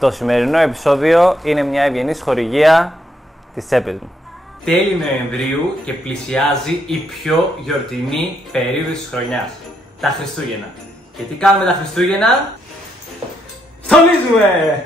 Το σημερινό επεισόδιο είναι μια ευγενής χορηγία της τσέπης μου. Τέλη Νοεμβρίου και πλησιάζει η πιο γιορτινή περίοδος της χρονιάς. Τα Χριστούγεννα. Και τι κάνουμε τα Χριστούγεννα? Στολίζουμε!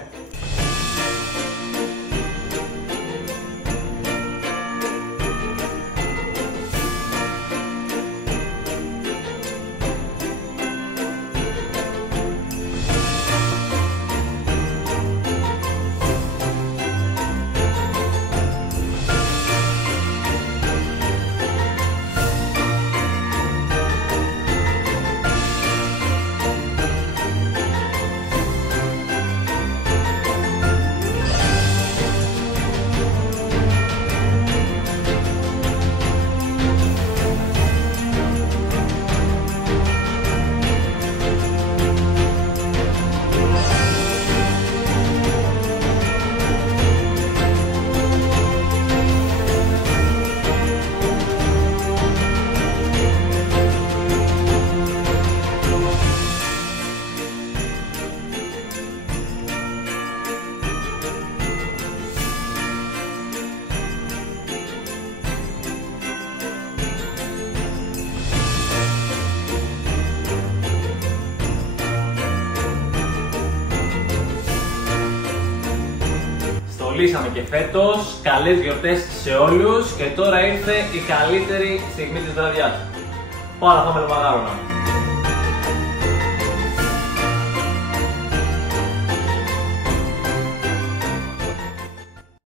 Στολίσαμε και φέτος, καλές γιορτές σε όλους και τώρα ήρθε η καλύτερη στιγμή της βραδιάς. Πάμε να φάμε το μαγάρονα.